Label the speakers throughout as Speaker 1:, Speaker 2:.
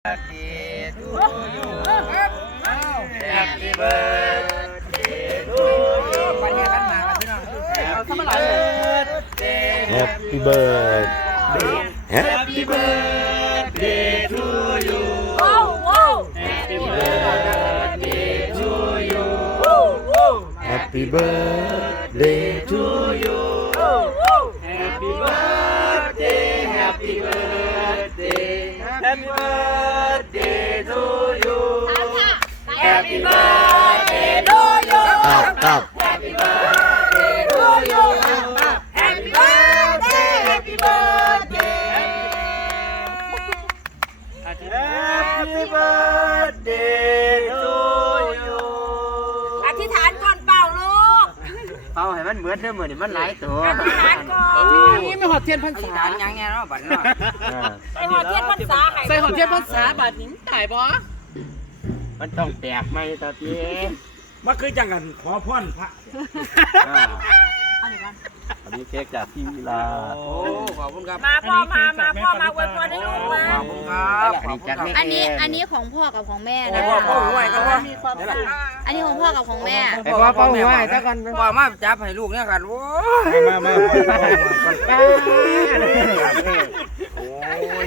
Speaker 1: birthday to you Happy birthday to you ไปแห่กันมาพี่น้อง
Speaker 2: Happy birthday Happy birthday to you Happy birthday to you Happy birthday to you Happy birthday Happy birthday Happy birthday to you Happy birthday to you ครับ
Speaker 1: Happy birthday to you Happy birthday Happy birthday Happy birthday to you
Speaker 3: อธิษฐานก่อนเป่าลูก
Speaker 1: เอาให้มันเหมือนเดิมเหมือนนี่มันหลายตัว
Speaker 3: อธิษฐานก่อน
Speaker 4: นี่ไม่หอดเทียนพรร
Speaker 1: อธิษ
Speaker 4: ษา
Speaker 1: ฐานยังไงเนาะบัดเนาะ
Speaker 3: ใส่หอดเทียนพรรษาให้
Speaker 4: ใส่หอดเทียนพรรษาบาดหินตายบ่
Speaker 1: มันต้องแตกไหมตาเตี้ย
Speaker 2: มาคือจังกันขอพรพระ
Speaker 5: อันนี้เค้กจากพี่วิลา
Speaker 1: โอ้ขอบคุณครับ
Speaker 3: มาพ่อมาอวยพรให้ลูกมา
Speaker 1: ขอบคุณครับขอบคุณครับ
Speaker 6: อันนี้ของพ่อกับของแม่
Speaker 1: ไอ้
Speaker 6: นะ
Speaker 1: พ่อหัวไอ้กันพ่อ
Speaker 6: อันนี้ของพ่อกับของแม่
Speaker 1: ไอ้พ่อหัวไอ้ถ้ากันพ่อมาจับให้ลูกเนี่ยกันโอ้ย
Speaker 2: มาโอ้ย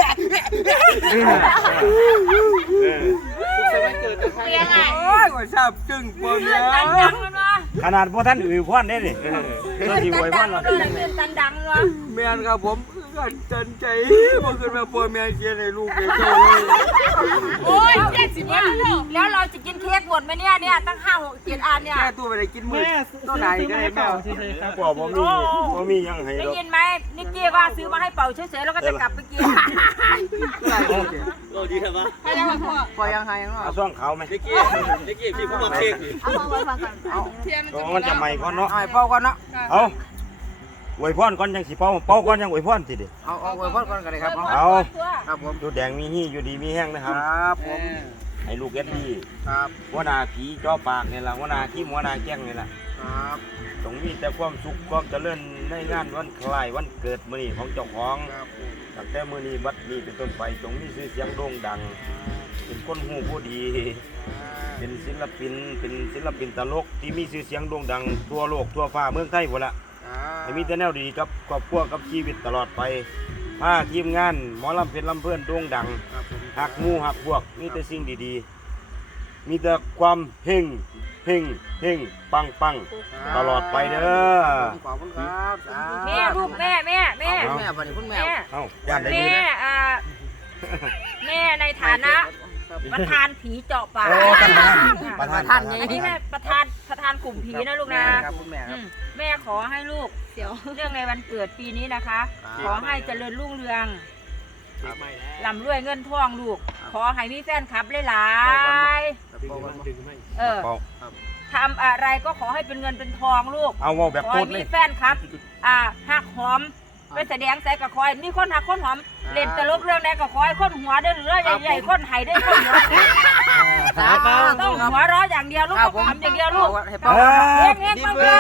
Speaker 3: เป็นยังไง
Speaker 1: โอ้ยว่าชอบจึงปน
Speaker 3: เลื่
Speaker 1: เนี่
Speaker 3: อน
Speaker 1: ย
Speaker 3: ตันดังเลยเนาะ
Speaker 2: ขนาดพวกท่านอื่นพรได้ดิ
Speaker 3: เลื่อนตันดังเลยเลื่อนตันดังเลย
Speaker 1: แม่นครับผมกันจันใจบ่ขึ้นมาพ่อแม่เขียนให้ลูกเด้อเจ้าเลย
Speaker 3: โอ้ย70วันแล้วเราจะกินเค้กหมดไหมเนี่ยตั้ง5 6 7อันเนี่ย
Speaker 1: แม่ตัวไปได้กินมื้อตัวไหนก็ได้แม่
Speaker 2: กว่าบ่มียังให้
Speaker 3: ได้
Speaker 2: ดอก
Speaker 3: ยินไหมนิกกี้ว่าซื้อมาให้เป่าเฉยๆแล้วก็จะกลับไปกิน
Speaker 1: ตัวไหนโอเค
Speaker 5: โอ้ดีเถอะมั้ย
Speaker 3: ใครจะมาพ่อ
Speaker 1: ปล่อยยังไงยังเนาะ
Speaker 2: เอาซ่องขาวไหม
Speaker 5: เค้กพี่ผู้มาเค้ก
Speaker 6: เอามาไว้ฟังก่อน
Speaker 2: มันจะใหม่ก่อนเนาะ
Speaker 1: เอาให้เป่าก่อนเนาะ
Speaker 2: เอาอวยพรก่อนจังสิเป่าก่อนยังอวยพรสิดิ
Speaker 1: เอาไว้พอดก่อนก็ได้ครับ
Speaker 2: เอา
Speaker 1: ครับผม
Speaker 2: อยู่แดงมีฮี่อยู่ดีมีแห้งนะค
Speaker 1: ครับ รับผม
Speaker 2: ให้ลูกเอ็ดดี้
Speaker 1: ครับ
Speaker 2: หัวหน้าผีจ่อปากนี่ล่ะหัวหน้าขี้หัวหน้าแจ้งนี่ล่ะ
Speaker 1: ครับ
Speaker 2: ต้องมีแต่ความสุขความเจริญในงานวันคล้ายวันเกิดมื้อนี้ของเจ้าของ
Speaker 1: ครับ
Speaker 2: ตั้งแต่มื้อนี้บัดนี้เป็นต้นไปจงมีชื่อเสียงโด่งดัง เป็นคนหูผู้ดี เป็นศิลปินตลกที่มีชื่อเสียงโด่งดังทั่วโลกทั่วฟ้าเมืองไทยหมดละให้มีแต่แนวดีกับครอบครัวกับชีวิตตลอดไปผ้าทีมงานหมอลำเพชรลำเพื่อนโด่งดังหักหมู่หักพวกมีแต่สิ่งดีๆ มีแต่ความเฮงปังตลอดไปเด้อ
Speaker 1: ขอบคุณครับ
Speaker 3: แม่ลูกแม่
Speaker 1: แม่บัดนี้คุณแม่
Speaker 2: เอ้าญาติได้
Speaker 3: แม่
Speaker 2: ยินนะ
Speaker 3: แม่ในฐานะประธานผีเจาะปาก
Speaker 2: โอ้ประธาน
Speaker 1: ท่าน
Speaker 3: อัน
Speaker 1: นี่
Speaker 3: นี้แม่ประธานกลุ่มผีนะลูกนะครับ
Speaker 1: คุณแม่ครับ
Speaker 3: แม่ขอให้ลูก
Speaker 6: เดี๋ยว
Speaker 3: เรื่องในวันเกิดปีนี้นะคะ ขอให้เจริญรุ่งเรืองร่ำรวยเงินทองลูก ขอให้มีแฟนคลับหลายๆทำอะไรก็ขอให้เป็นเงินเป็นทองลูก
Speaker 2: เอาเว่าแบบ
Speaker 3: ขอ
Speaker 2: โค
Speaker 3: ให้
Speaker 2: ตรเล
Speaker 3: มี
Speaker 2: ย
Speaker 3: แฟนครับหักหอมไปแสดงใส่กับคอยมีคนหักคนหอมเล่นตลกเรื่องใดก็คอยคนหัวเด้อเรือใหญ่ๆคนไห้ได้คนหัวต้องหัวเราะอย่างเดียวลูกต้องทำอย่างเดียวลูก
Speaker 1: ให้เป่า
Speaker 3: เงี้ยเงี้ยปังปัง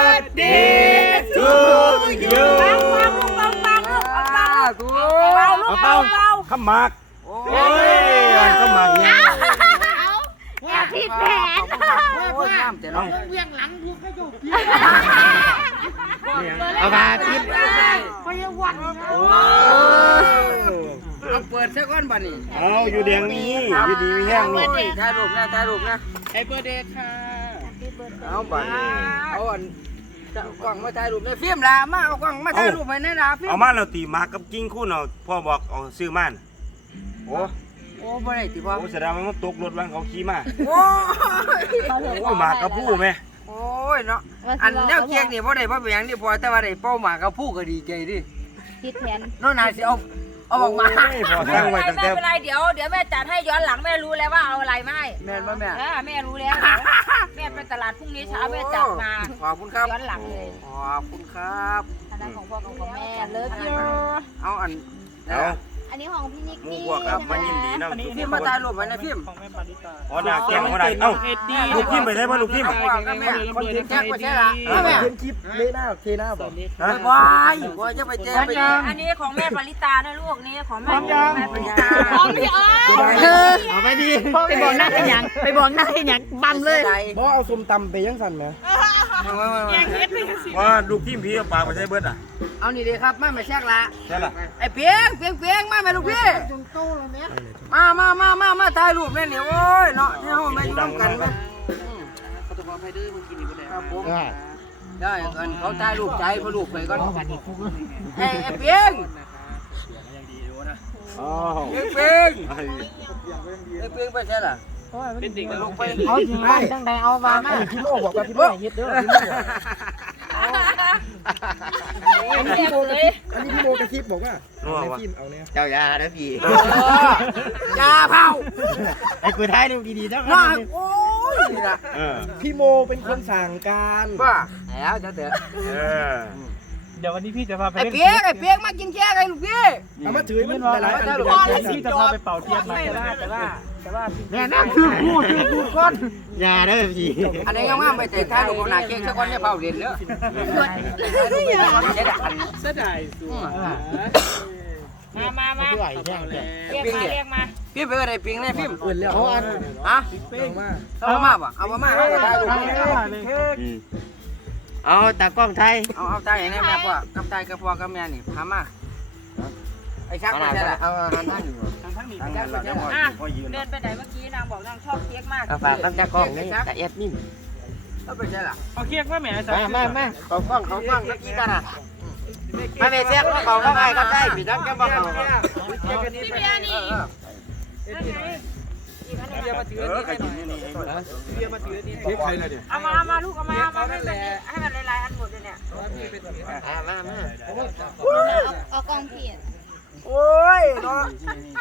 Speaker 2: to you
Speaker 3: ปังลูกปังลูกเบาลูกเบา
Speaker 2: ขมาก
Speaker 1: โอ้
Speaker 2: โอ้ยขมากเนี่ย
Speaker 6: แอบผิดแผน
Speaker 1: โอ้ยน้ำจะน้อง
Speaker 2: เอามาทิพ
Speaker 1: เอาเปิดซะก่อนบัดนี้
Speaker 2: เอาอยู่แดงนี้อยู่ดีมีแห้งนี่
Speaker 1: ถ่ายรูปนะถ่ายรูปนะ
Speaker 4: ไอ้เบอร์เดย์ค่ะ
Speaker 1: เอาบัดนี้เอาอันกล้องมาถ่ายรูปในฟิล์มล่ะมาเอากล้องมาถ่ายรูปให้ในล่ะฟิล์ม
Speaker 2: เอามาแล้วตีมากับกิ้งคู่เนาะพ่อบอกเอาซื้อมาน่ะโอ้
Speaker 1: โอ้บ่ได้ติพ่อ
Speaker 2: โอ้แสดงว่ามันตกรถวันเขาขี่มา
Speaker 1: โอ้ย
Speaker 2: โอ้ยมากับผู้ไหม
Speaker 1: โอ้ยเนาะอันแนวเค้กนี่บ่ได้บ่เป็นหยังนี่พอแต่ว่าได้เป้าหมากกับผู้ก็ดีใจดิ
Speaker 6: ผิดแผน
Speaker 1: น้องนาสิเอาออกมา
Speaker 2: โอ้ยพอตั้งไว้ตั้ง
Speaker 3: ไม่
Speaker 2: แต่
Speaker 3: เป็นไรเดี๋ยวแม่จัดให้ย้อนหลังแม่รู้แล้วว่าเอาอะไรมาให้
Speaker 1: แม่นบ่แม่
Speaker 3: แม่รู้แล้วแม่ไปตลาดพรุ่งนี้เช้าแม่จัดมา
Speaker 1: ขอบคุณครับ
Speaker 3: ย้อนหลังเลย
Speaker 1: ขอบคุณครับ
Speaker 6: อันนั้นของพ่อกับของแม่เลิฟยู
Speaker 1: เอาอัน
Speaker 2: เอา
Speaker 6: อันนี้ของพี่นิก
Speaker 2: หมู่
Speaker 6: กี้
Speaker 2: พวกครับมายินดีนำทุก
Speaker 1: พี่
Speaker 2: ค
Speaker 1: มาน ถ่ายรูปไว้ในฟิล์ม
Speaker 2: อ๋อหน้าแก้มบ่ได้เอ้าลูกพิมพ์ไปได้บ่ลูกพิมพ์
Speaker 1: ก็แม่คนที่แจ็คไปใช่ละแม่
Speaker 7: เห็นคลิปเละหน้าเทหน้าบอก
Speaker 2: ฮะ
Speaker 1: ว้ายว่าจะไปแจ้งไป
Speaker 3: อันนี้ของแม่ปริตานะลูกนี่ของแม่ปริตา
Speaker 6: ของพี่อ้อย
Speaker 7: เอาไปดี
Speaker 6: ไปบอกหน้าให้ยังไปบอกหน้าให้ยังบังเลย
Speaker 7: บ่เอาส้มตำไปยังสั่นไหม
Speaker 2: ว่าลูกพิมพ์พี่เอาปากไปใส่เบิดอ่ะ
Speaker 1: เอานี่ดีครับมาแชกละ
Speaker 2: ใช่ล่ะ
Speaker 1: ไอ้เปียงมาแม่ลูกพี่มาถ่ายรูปแม่เนี่ยโอ้ยเนาะที่เฮามาอยู่ร่วมกันแม่ครับผมได้กันเขาถ่ายรูปใจพอรูปไปก่อนไอ้เปียง
Speaker 2: อ้าว
Speaker 1: เปียงไปใช่ล่ะ
Speaker 5: เป็นสิ่ง
Speaker 1: ลงไป
Speaker 7: เอาจริงไหมจังใดเอามาพี่โมบอกว่าพี่โมเฮ็ดเด้อพี่โม
Speaker 3: อันนี้เลย
Speaker 7: อันนี้พี่โมกระซิบบอกว่า
Speaker 2: นัว
Speaker 7: ใน
Speaker 2: วะ
Speaker 7: ฟิล์มเอาเนี่ย
Speaker 5: เจ้ายานะพี่
Speaker 1: ยาเผา
Speaker 7: ไอ้กูท้ายดูดีๆนะ
Speaker 1: มาโอ้ยนี่ล่ะ
Speaker 7: พี่โมเป็นคนสั่งการ
Speaker 1: ว่าแล้วจะเถอะ
Speaker 2: เออ
Speaker 8: เดี๋ยววันนี้พี่จะพาไป
Speaker 1: ไอ้
Speaker 8: เล่น
Speaker 1: เปียงมากินแค่ไงลูกพี่
Speaker 7: เอามาถือมันหลายอัน
Speaker 8: พี่จะพาไปเป่าเทียนมา
Speaker 3: แต่ว่า
Speaker 7: แม่น้ำถือคู่ก้อนยาได้พี่
Speaker 1: อันนี้ยังว่าไปแต่ท้ายลูกหน้าเค้กสักคนเนี่ยเผาเรียนเด้อใช่ได้อัน
Speaker 4: เสียดายสูง
Speaker 3: มา
Speaker 7: ไหวแห้งแก
Speaker 3: เรียกมา
Speaker 1: พี่ไปอะไรปิงในฟิล์ม
Speaker 7: อื่นแล้วเขาอัน
Speaker 1: ฮะ
Speaker 7: เป้งมา
Speaker 1: เอามาป่ะเอามาเอาถ่ายรูป
Speaker 5: เอาตากล้องไทย
Speaker 1: เอาถ่ายให้แม่พ่อกับถ่ายกับพ่อกับแม่นี่พามาไอ้ชักไปใช่ละ
Speaker 5: เอานั่งอยู่
Speaker 1: ไอ้ชักไปใช่ละ
Speaker 3: อ่ะเดินไปไหนเมื่อกี้นางบอกนางชอบเค้กมาก
Speaker 5: เอาฝากตั้งตากล้องนี่แต่แอดมิน
Speaker 1: เอาไปใช่ละ
Speaker 8: เอาเค้กมาแหมจ้ะ
Speaker 5: มาเขากล้องตะกี้กันอ่ะมาเมเซียเขาก็ไปก็ได้พี่นักแกบอกเขา
Speaker 3: พี่เบียร์นี่
Speaker 1: เดี๋ยวมาถือ
Speaker 2: เออ
Speaker 1: นี่
Speaker 2: ใคร
Speaker 1: ให้ห
Speaker 2: กิ
Speaker 1: น่
Speaker 2: น
Speaker 1: อย
Speaker 2: นี่นี่
Speaker 1: เดี๋ยวมาถือนี่
Speaker 7: เค้กใครล่ะเนี่ย
Speaker 3: เอามาลูกเอามาให้มันหลายๆอันหมดเลยเนี่ย
Speaker 5: มา
Speaker 6: เอากล้องพี่
Speaker 1: โอ้ยเนาะ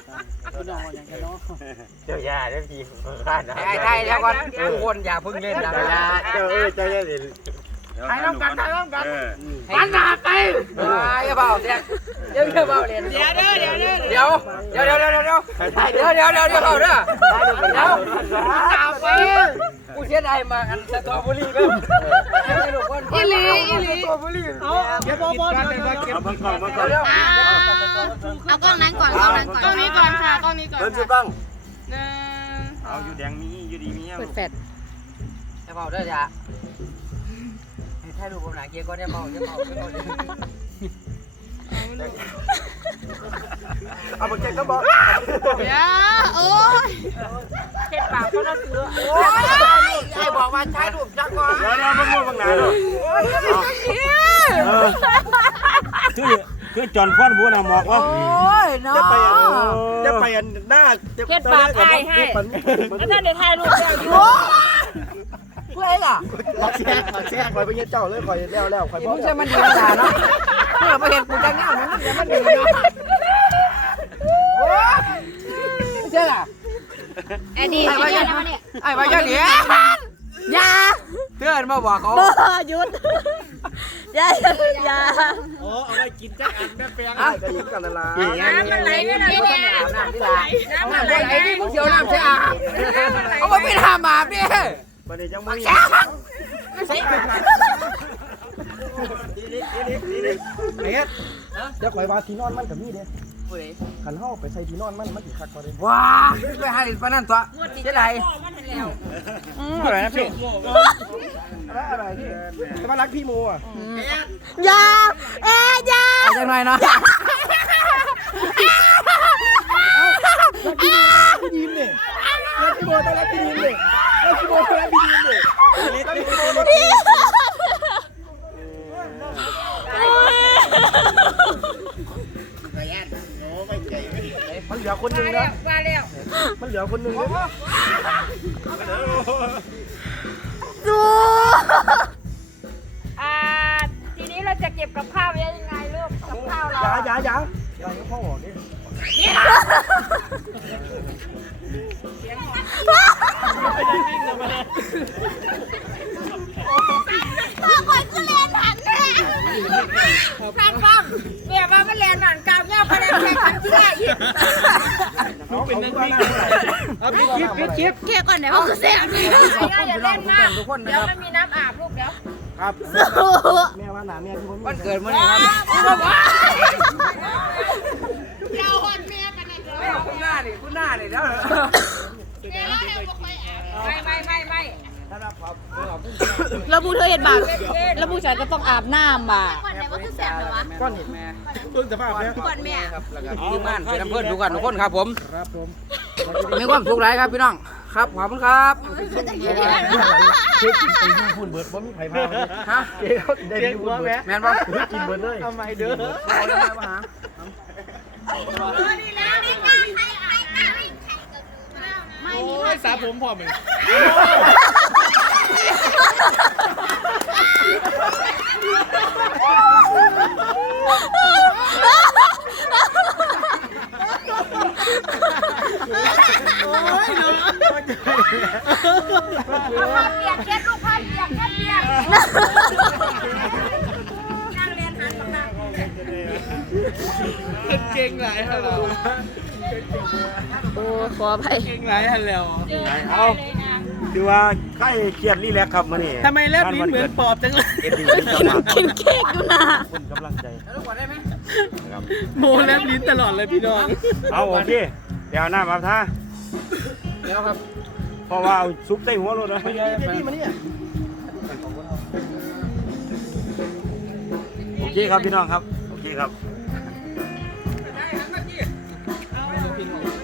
Speaker 5: เจ้ายาได้พี่ข้านะ
Speaker 1: ไอ้ไทยแล้วก่อนทุกคนอย่าเพิ่งเล่นนะ
Speaker 5: เจ้าเจ้าเด่น
Speaker 2: ถ่ายน้ำกัน
Speaker 1: มันหนาไปไอ้เบาเดี๋ยวเบาเรียนเดี๋ยวเบาเด้อเดี๋ยวเบาเด้อหนาไปกูเสียดายมาอันสตรอเบอรี่เพิ่มอีหลีสตรอเบอรี่เอาเดี๋ยวบอล
Speaker 2: เอาเบิ่งกล้องเบิ่งกล้อง
Speaker 6: เอากล้องนั้นก่อนกล้องนั้นก่อนกล้องนี้ก่อนค่ะกล้องนี้ก่อน
Speaker 2: เบิ่งสิบ้างเอาอยู่แดงมีอยู่ดีมี
Speaker 6: เปิดแฟลช
Speaker 1: ไอ้เบาเด้อจ้ะให้ดูผมหนาเกียร์ก็ได้เบาจะเบา
Speaker 7: เอาไปเก็บก็บอก
Speaker 6: เดี๋ยวโอ้ย
Speaker 3: เช็ดปากก็น่าซื้อ
Speaker 1: โอ้ยใช่บอกว่าใช้รูปจักก่อน
Speaker 2: เดี๋ยวเบิ่งบ่เบิ่งหน้าดูคือจอนควันบ่น่ะหมอกว่า
Speaker 1: โอ้ยเนาะ
Speaker 7: จะไปอันหน้า
Speaker 3: เช็ดปากถ่ายให้แล้วท่านเดี๋ยวถ่ายรูปแล้วอยู่
Speaker 1: เพื่ออะไรล่ะ
Speaker 7: ขอแช่คอยไปเงี้ยเจ้าเลยคอยแล้วคอย
Speaker 1: มึงจะมันดีขนาดเนาะเพื่อมาเห็นกูจังเงี้ยมันจะมันดีเนาะโอ้ยใช่ล่ะ
Speaker 6: แอดดี้พี่เบียร์แล้วเนี่ย
Speaker 1: ไอ้ใบยังเนี้ย
Speaker 6: อย่า
Speaker 1: เพื่อนมาบอกเขา
Speaker 6: หยุดอย่า
Speaker 8: โอ้เอาไปกินจ้าอันแม่เปียง
Speaker 7: จะยิงกันละลา
Speaker 3: น้ำมันไหลไม่ไหลเนี่ย
Speaker 1: น้ำที่ละ
Speaker 3: น้ำ
Speaker 1: น้ำ
Speaker 3: มัน
Speaker 1: ไห
Speaker 3: ไห
Speaker 1: ล
Speaker 3: ล
Speaker 1: นี่มึงเสียวน้ำใช่อ่ะเอาไปเป็นหาหมาดิ
Speaker 7: บันนี้ยังไม่ เฮ็ดจะคอยว่าที่นอนมันกับนี่เด้ขันเฮาไปใส่ที่นอนมันสิคักบ่ได้
Speaker 1: ว้าไปหาปานนั้นตัวใช่ไร
Speaker 7: อะไรนะพี่อะไรพี่จะมารักพี่โมอ่ะ
Speaker 6: อย่าอย่า
Speaker 1: เอาจังหน่อยเนาะ
Speaker 7: พี่ดีมเนี่ยรักพี่โมต้องรักพี่ดีมเนี่ยรักพี่โมต้องรักพี่ดีมเนี่ยมันเหลือคนหนึ่งนะ
Speaker 3: มาแล้ว
Speaker 7: มันเหลือคนหนึ่งนะ
Speaker 6: ดู
Speaker 3: ทีนี้เราจะเก็บกับข้าวไว้ยังไงลูกกับข้าวเรา
Speaker 7: อย่าพ่อบอกดิ
Speaker 6: คอยกูเรียนหันแน่
Speaker 3: ทางฟังเบียร์มามันแลนหนังกาวเงี้ยพนันแข่งขันที่ไหนอีก
Speaker 7: เอาคลิป
Speaker 6: เค้กก่อนเดี๋ยวเขาคือเสียง
Speaker 3: อย่าเล่นมาก
Speaker 7: ทุกคนนะ
Speaker 3: เดี๋ยว
Speaker 7: ครับ
Speaker 3: ไม่มีน้ำอาบลูกเดี๋ยว
Speaker 7: ครับแม่ว่าหนาแม่คือผม
Speaker 1: วันเกิดมื้อนี้ครับ
Speaker 6: เราหอนแม่ปะนั่น
Speaker 1: ไม่เอาคุณหน้านี่เดี๋ยว
Speaker 3: ไม่
Speaker 6: แล้วบูเธอเห็นบาปแล้วบูฉันก็ต้องอาบน้ำบ่ะก่อนไหนว่าคือเสียงเหรอวะ
Speaker 7: ก้อนเห็นแม่ต้นสภาพเนี่ย
Speaker 6: ก่อนแม่
Speaker 1: ครับแล้วก็ทีมงานเป็นอำเภอทุกคนทุกคนครับผม
Speaker 7: ครับผม
Speaker 1: มีความสุขหลายครับพี่น้องครับขอบคุณครับ
Speaker 7: เค้กกินไปดูพูนเบิร์ดว่ามีไผ่พาฮะเค้กได้ดูพูนเบิร์ด
Speaker 1: แม่นบ่
Speaker 7: กินเบิร์ดเลยทำไมเด้อ
Speaker 1: เอาได้ไหมวะฮะ
Speaker 6: ไม่มี
Speaker 8: โอ้ยสาผมพร้อมเลย
Speaker 3: ผ้าเปียกเช็ดลูกผ้าเปียกนั่งเรียนหันมา
Speaker 8: เก่งหลายฮะเรา
Speaker 6: โอ้ขอไป
Speaker 8: เก่งหลายฮะแล้ว
Speaker 2: เอาคือว่าใครเครียดนี่แหละครับมื้อนี้
Speaker 8: ทำไมแลบลิ้นเหมือนปอบจังเลย
Speaker 2: เอ็ดดี้เป็นเจ้าภาพ
Speaker 6: กินเค้กอยู่นะ
Speaker 2: คุณกำลังใจนะครับ
Speaker 8: โมแลบลิ้นตลอดเลยพี่น้อง
Speaker 2: เอาโอเคเดี๋ยวหน้ามาท่า
Speaker 1: เดี๋ยวครับ
Speaker 2: เพราะว่าเอาซุปใส่หัวรถนะ
Speaker 7: นี่มาเนี่ย
Speaker 2: โอเคครับพี่น้องครับโอเคครับ